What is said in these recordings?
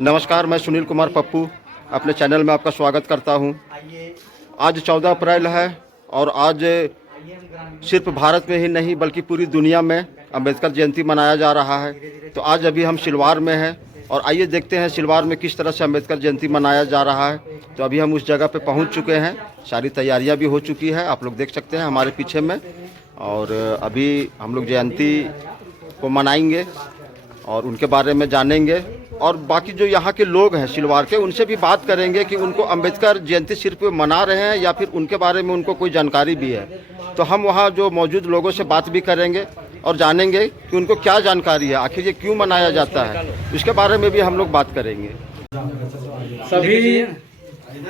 नमस्कार, मैं सुनील कुमार पप्पू अपने चैनल में आपका स्वागत करता हूं। आज 14 अप्रैल है और आज सिर्फ भारत में ही नहीं बल्कि पूरी दुनिया में अंबेडकर जयंती मनाया जा रहा है। तो आज अभी हम सिलवार में हैं और आइए देखते हैं सिलवार में किस तरह से अंबेडकर जयंती मनाया जा रहा है। तो अभी हम उस जगह पे पहुंच चुके हैं, सारी तैयारियां भी हो चुकी है, आप लोग देख सकते हैं हमारे पीछे में। और अभी हम लोग जयंती को मनाएंगे और उनके बारे में जानेंगे और बाकी जो यहाँ के लोग हैं सिलवार के, उनसे भी बात करेंगे कि उनको अंबेडकर जयंती सिर्फ मना रहे हैं या फिर उनके बारे में उनको कोई जानकारी भी है। तो हम वहाँ जो मौजूद लोगों से बात भी करेंगे और जानेंगे कि उनको क्या जानकारी है, आखिर ये क्यों मनाया जाता है, इसके बारे में भी हम लोग बात करेंगे।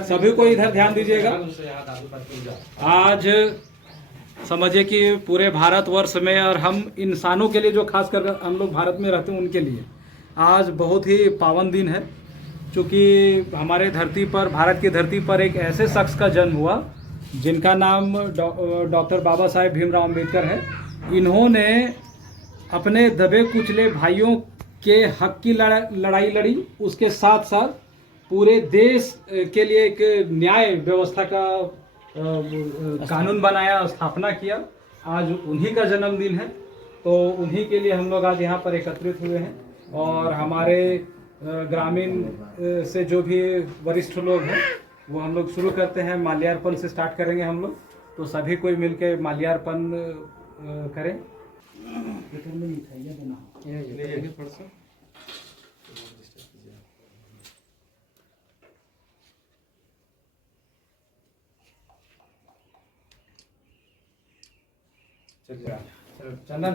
सभी को इधर ध्यान दीजिएगा। आज समझिए कि पूरे भारतवर्ष में और हम इंसानों के लिए, जो खासकर हम लोग भारत में रहते हैं उनके लिए आज बहुत ही पावन दिन है। क्योंकि हमारे धरती पर, भारत की धरती पर एक ऐसे शख्स का जन्म हुआ जिनका नाम डॉक्टर बाबा साहेब भीमराव अम्बेडकर है। इन्होंने अपने दबे कुचले भाइयों के हक की लड़ाई लड़ी, उसके साथ साथ पूरे देश के लिए एक न्याय व्यवस्था का कानून बनाया, स्थापना किया। आज उन्हीं का जन्मदिन है, तो उन्हीं के लिए हम लोग आज यहाँ पर एकत्रित हुए हैं। और हमारे ग्रामीण से जो भी वरिष्ठ लोग हैं वो हम लोग शुरू करते हैं, माल्यार्पण से स्टार्ट करेंगे हम लोग। तो सभी कोई मिलकर माल्यार्पण करें। चंदन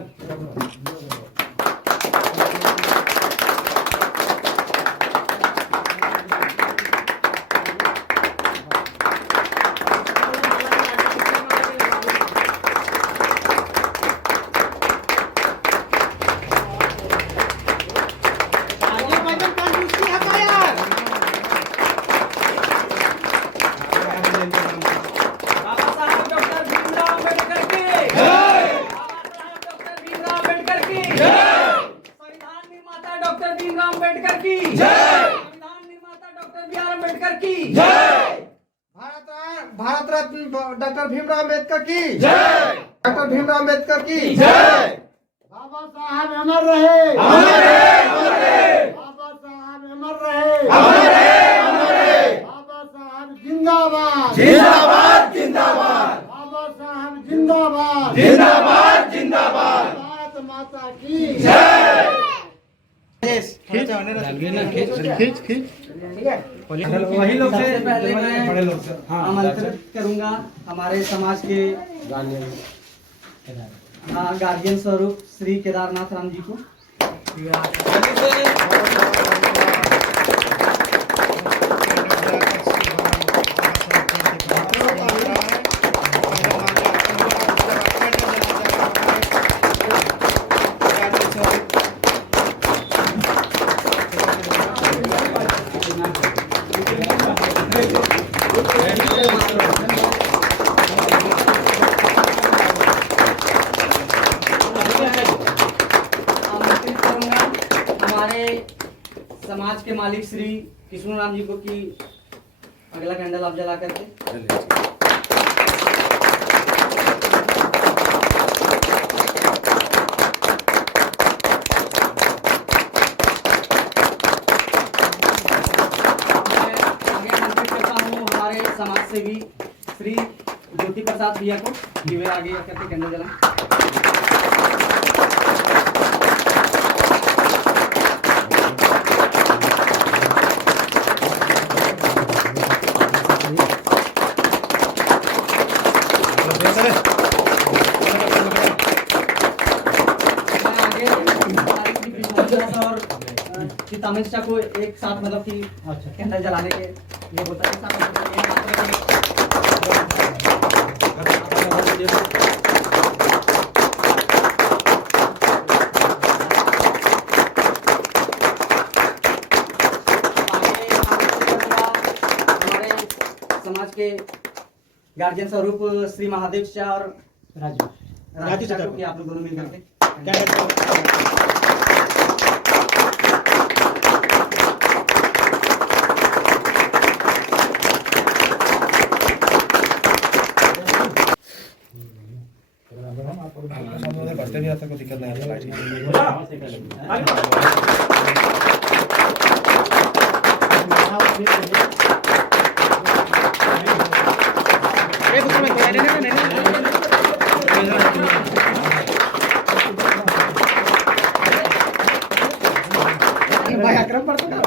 भारत रत्न डॉक्टर भीमराव अम्बेडकर की जय। डॉक्टर भीमराव अम्बेडकर की जय। बाबा साहब अमर रहे, अमर रहे, अमर रहे। बाबा साहब अमर रहे, अमर रहे, अमर रहे। बाबा साहब जिंदाबाद, जिंदाबाद, जिंदाबाद। बाबा साहब जिंदाबाद, जिंदाबाद, जिंदाबाद। भारत माता की जय। खींच खींच वही लोग से पहले मैं आमंत्रित करूंगा हमारे समाज के गार्जियन स्वरूप श्री केदारनाथ राम जी को। समाज के मालिक श्री कृष्ण राम जी को कि अगला कैंडल आप जला करके आगे आमंत्रित करता हूँ हमारे समाज सेवी श्री ज्योति प्रसाद भैया को कि वे आगे करके कैंडल जलाएं। और तमिलसा को एक साथ मतलब कि कैंडल जलाने के लिए बोलता है। समाज के गार्जियन स्वरूप श्री महादेव शाह और राजू चाचा को आप लोग दोनों मिल करके दिक्कत नहीं आता भाई अक्रम पड़ता है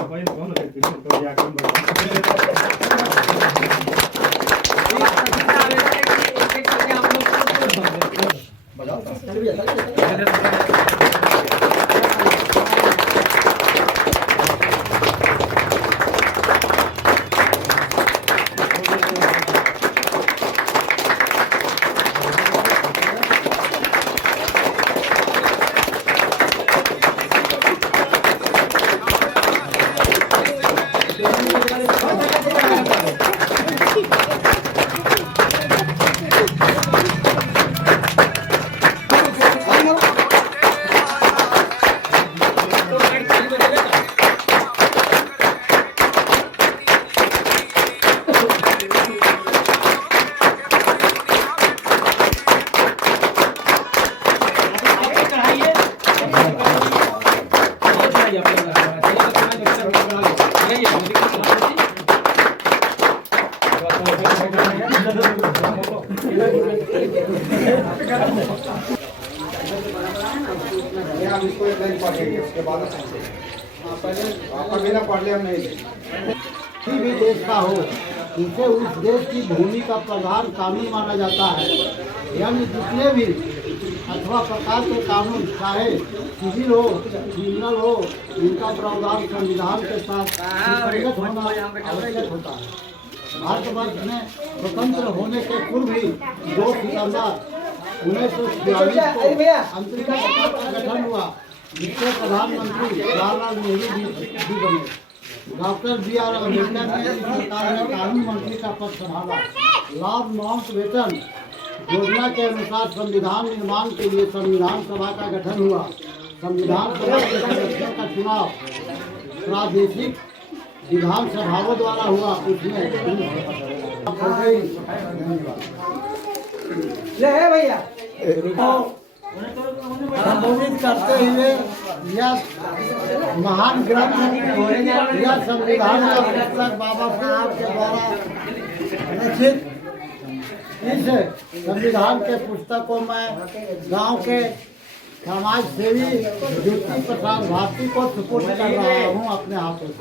हम इसको एक लाइन पढ़ेंगे, उसके बाद पहले आपका बिना पढ़ ले हम नहीं किसी भी देश का हो, इसे उस देश की भूमि का प्रधान कानून माना जाता है। यानी जितने भी अथवा प्रकार के कानून, चाहे सिविल हो, क्रिमिनल हो, इनका प्रावधान संविधान के साथ सुसंगत होना आवश्यक होता है। भारतवर्ष में स्वतंत्र होने के पूर्व ही 2 सितंबर 1942 को अंतरिक्ष सरकार का गठन हुआ, जिसके प्रधानमंत्री जवाहरलाल नेहरू भी बने। Doctor B.R. अम्बेडकर ने इस सरकार में कानून मंत्री का पद संभाला। लॉर्ड माउंटबेटन योजना के अनुसार संविधान निर्माण के लिए संविधान सभा का गठन हुआ। संविधान सभा के सदस्यों का चुनाव प्रादेशिक विधान सभाओं द्वारा हुआ। उसमें भैया संबोधित करते हुए यह महान ग्रंथ यह संविधान का पुस्तक बाबा साहब के द्वारा रचित इस संविधान के पुस्तकों में गांव के समाज सेवी ज्योति प्रसाद भारती को सुपुर्द कर रहा हूं अपने हाथों से।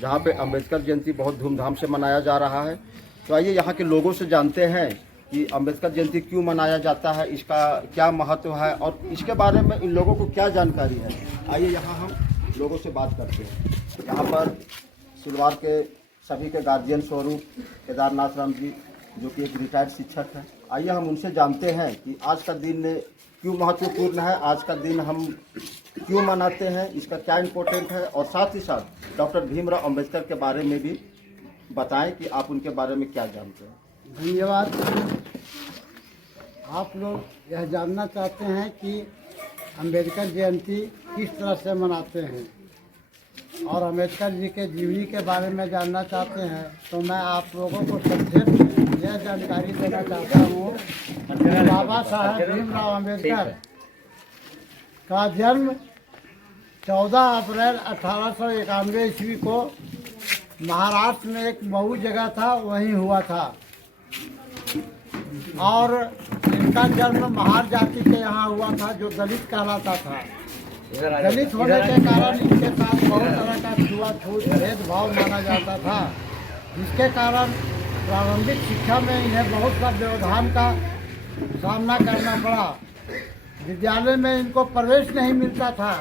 जहाँ पे अम्बेडकर जयंती बहुत धूमधाम से मनाया जा रहा है, तो आइए यहाँ के लोगों से जानते हैं कि अम्बेडकर जयंती क्यों मनाया जाता है, इसका क्या महत्व है और इसके बारे में इन लोगों को क्या जानकारी है। आइए यहाँ हम लोगों से बात करते हैं। यहाँ पर सिलवार के सभी के गार्जियन स्वरूप केदारनाथ राम जी, जो कि एक रिटायर्ड शिक्षक हैं। आइए हम उनसे जानते हैं कि आज का दिन क्यों महत्वपूर्ण है, आज का दिन हम क्यों मनाते हैं, इसका क्या इम्पोर्टेंट है, और साथ ही साथ डॉक्टर भीमराव अंबेडकर के बारे में भी बताएं कि आप उनके बारे में क्या जानते हैं। धन्यवाद। आप लोग यह जानना चाहते हैं कि अंबेडकर जयंती किस तरह से मनाते हैं और अंबेडकर जी के जीवनी के बारे में जानना चाहते हैं, तो मैं आप लोगों को संक्षेप में यह जानकारी देना चाहता हूँ। बाबा साहब भीमराव अंबेडकर का जन्म 14 अप्रैल 1891 ईस्वी को महाराष्ट्र में एक मऊ जगह था, वहीं हुआ था। और इनका जन्म महार जाति के यहाँ हुआ था, जो दलित कहलाता था। दलित होने के कारण इनके साथ बहुत तरह का छुआछूत भेदभाव माना जाता था, जिसके कारण प्रारंभिक शिक्षा में इन्हें बहुत सा व्यवधान का सामना करना पड़ा। विद्यालय में इनको प्रवेश नहीं मिलता था,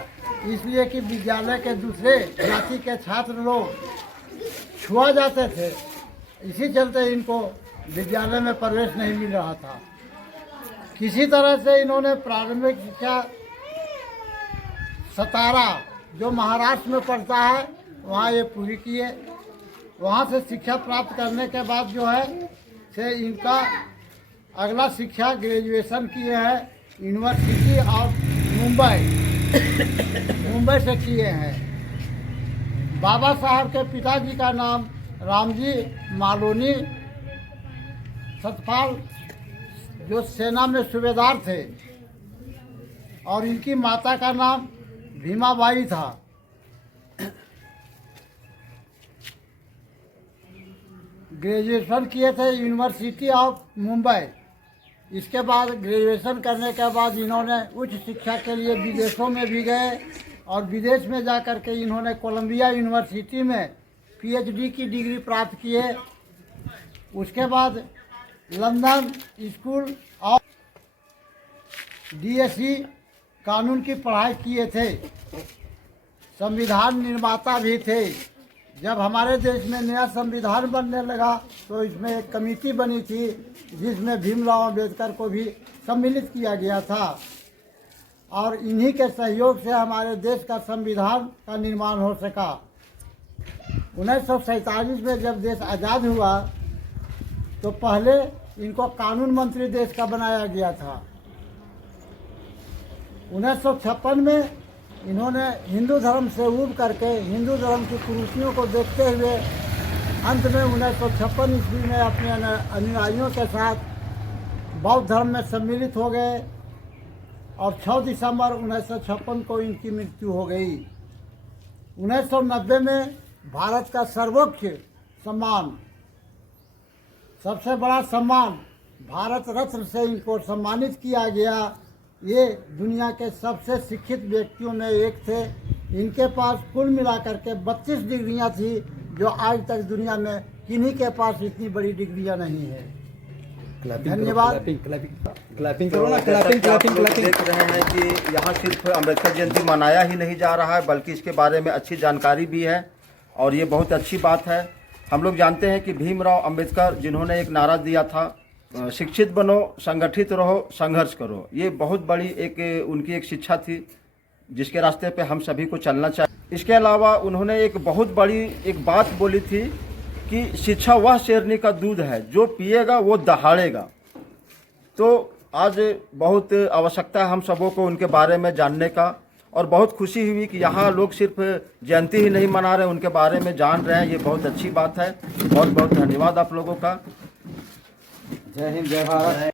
इसलिए कि विद्यालय के दूसरे जाति के छात्र लोग छुआ जाते थे। इसी चलते इनको विद्यालय में प्रवेश नहीं मिल रहा था। किसी तरह से इन्होंने प्रारंभिक शिक्षा सतारा, जो महाराष्ट्र में पड़ता है, वहाँ ये पूरी किए। वहाँ से शिक्षा प्राप्त करने के बाद जो है से इनका अगला शिक्षा ग्रेजुएशन किए हैं यूनिवर्सिटी यूनिवर्सिटी ऑफ मुंबई से किए हैं। बाबा साहब के पिताजी का नाम रामजी मालोनी सतपाल, जो सेना में सूबेदार थे, और इनकी माता का नाम भीमाबाई था। ग्रेजुएशन किए थे यूनिवर्सिटी ऑफ मुंबई। इसके बाद ग्रेजुएशन करने के बाद इन्होंने उच्च शिक्षा के लिए विदेशों में भी गए और विदेश में जा कर के इन्होंने कोलंबिया यूनिवर्सिटी में पीएचडी की डिग्री प्राप्त किए। उसके बाद लंदन स्कूल ऑफ डीएससी कानून की पढ़ाई किए थे। संविधान निर्माता भी थे। जब हमारे देश में नया संविधान बनने लगा तो इसमें एक कमेटी बनी थी जिसमें भीमराव अंबेडकर को भी सम्मिलित किया गया था, और इन्हीं के सहयोग से हमारे देश का संविधान का निर्माण हो सका। 1947 में जब देश आज़ाद हुआ तो पहले इनको कानून मंत्री देश का बनाया गया था। 1956 में इन्होंने हिंदू धर्म से ऊब करके हिंदू धर्म की कुरीतियों को देखते हुए अंत में 1956 ईस्वी में अपने अनुयायियों के साथ बौद्ध धर्म में सम्मिलित हो गए और 6 दिसंबर 1956 को इनकी मृत्यु हो गई। 1990 में भारत का सर्वोच्च सम्मान, सबसे बड़ा सम्मान भारत रत्न से इनको सम्मानित किया गया। ये दुनिया के सबसे शिक्षित व्यक्तियों में एक थे। इनके पास कुल मिलाकर के 32 डिग्रियां थी, जो आज तक दुनिया में किन्हीं के पास इतनी बड़ी डिग्रियां नहीं है। धन्यवाद। क्लैपिंग करो ना, क्लैपिंग देख रहे हैं कि यहाँ सिर्फ अम्बेडकर जयंती मनाया ही नहीं जा रहा है, बल्कि इसके बारे में अच्छी जानकारी भी है, और ये बहुत अच्छी बात है। हम लोग जानते हैं कि भीमराव अंबेडकर जिन्होंने एक नारा दिया था, शिक्षित बनो, संगठित रहो, संघर्ष करो, ये बहुत बड़ी उनकी एक शिक्षा थी जिसके रास्ते पे हम सभी को चलना चाहिए। इसके अलावा उन्होंने एक बहुत बड़ी एक बात बोली थी कि शिक्षा वह शेरनी का दूध है, जो पिएगा वो दहाड़ेगा। तो आज बहुत आवश्यकता है हम सबों को उनके बारे में जानने का, और बहुत खुशी हुई कि यहाँ लोग सिर्फ जयंती ही नहीं मना रहे, उनके बारे में जान रहे हैं। ये बहुत अच्छी बात है। बहुत बहुत धन्यवाद आप लोगों का। जय हिंद, जय भारत।